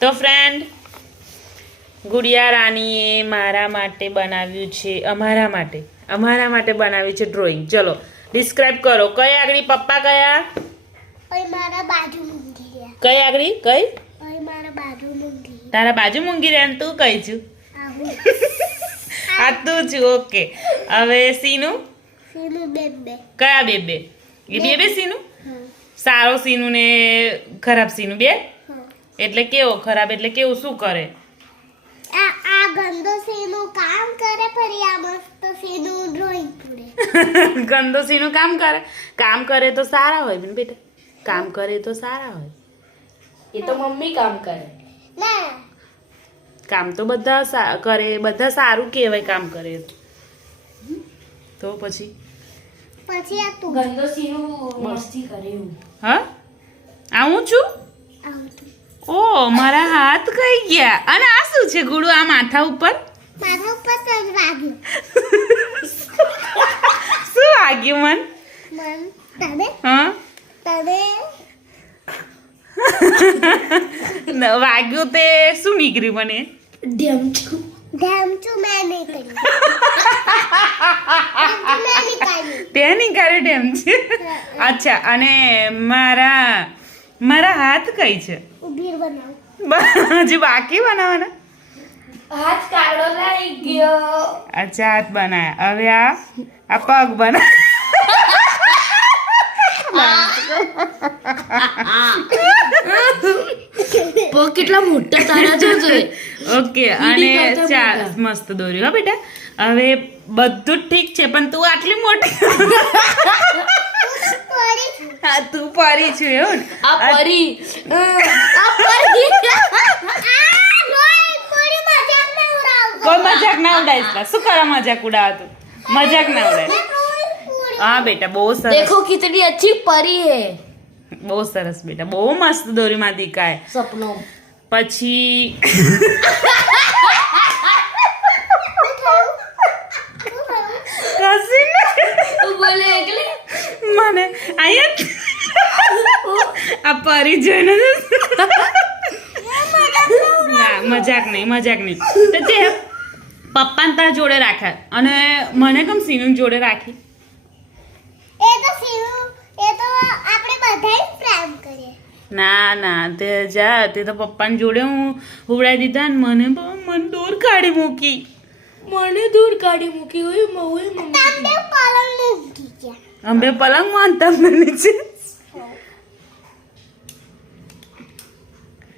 તો ફ્રેન્ડ, ગુડિયા રાણીએ મારા માટે બનાવ્યું છે, અમારા માટે બનાવ્યું છે ડ્રોઈંગ. ચલો ડિસ્ક્રાઇબ કરો. કઈ આગળ પપ્પા કયા? મારા બાજુ મૂંગી રહ્યા. કઈ આગળ કઈ? મારા બાજુ મૂંગી. તારા બાજુ મૂંગી રહ્યા. તું કઈ છું? આ તું છું. ઓકે. હવે સીનું? સીનું બેબે. કયા બેબે? એ બેબે સીનું? સારો સીનું ને ખરાબ સીનું બે? એટલે કેવો ખરાબ? એટલે કેવું શું કરે? આ ગંદો સીનું કામ કરે, ફરી આ મસ્ત સીનું ડ્રોઈંગ પૂરે. ગંદો સીનું કામ કરે તો સારા હોય બેટા. કામ કરે તો સારા હોય. એ તો મમ્મી કામ કરે. ના, કામ તો બધા કરે, બધા સારું કહેવાય કામ કરે તો. પછી આ તું ગંદો સીનું મસ્તી કરે એવું. હા, આવું છું. આવતું. ઓ મારા હાથ કઈ ગયા. અને આ શું છે ગુડુ? આ માથા ઉપર મારા ઉપર તો વાગ્યું. શું વાગ્યું? મન તને હા વાગ્યું તે શું નીકળ્યું મને? ડેમચું મેં નહીં કર્યું. મેં નહીં કર્યું. તે નીકળ્યું ડેમ છે. અચ્છા, અને મારા હાથ કઈ છે? ઉભી બનાવ. હજુ બાકી બનાવવાના. હાથ કાળો લાગી ગયો. અચ્છા, હાથ બનાયા. હવે આ પગ બના. પગ કેટલા મોટા તારા છે. ઓકે. અને ચાર મસ્ત દોર્યું હા બેટા. હવે બધું જ ઠીક છે, પણ તું આટલી મોટી. હા, તું પરી છું એવું ને? આ પરી કોઈ મજાક ના ઉડાય. શું કરે મજાક ઉડાવતું? મજાક ના ઉડાય. હા બેટા, બહુ સરસ. देखो कितनी अच्छी परी है. બહુ સરસ બેટા, બહુ મસ્ત દોરી માં દીકાય. सपनों પછી કસી ને बोले अगले મને અહીંયા આ પરી જોઈને ના, મજાક નહીં. તો તે પપ્પાને તારા જોડે રાખ્યા અને મને કેમ સીનું જોડે રાખી? એ તો આપણે બધાય પ્રેમ કરીએ. ના, તે જા, તે તો પપ્પાને જોડે હું હુવડાવી દીધા ને મને દૂર કાઢી મૂકી. મને दूर गाड़ी मुकी हुई मम्मी તમને પલંગ મૂકી ગયા. અમે પલંગ માનતા મને છે.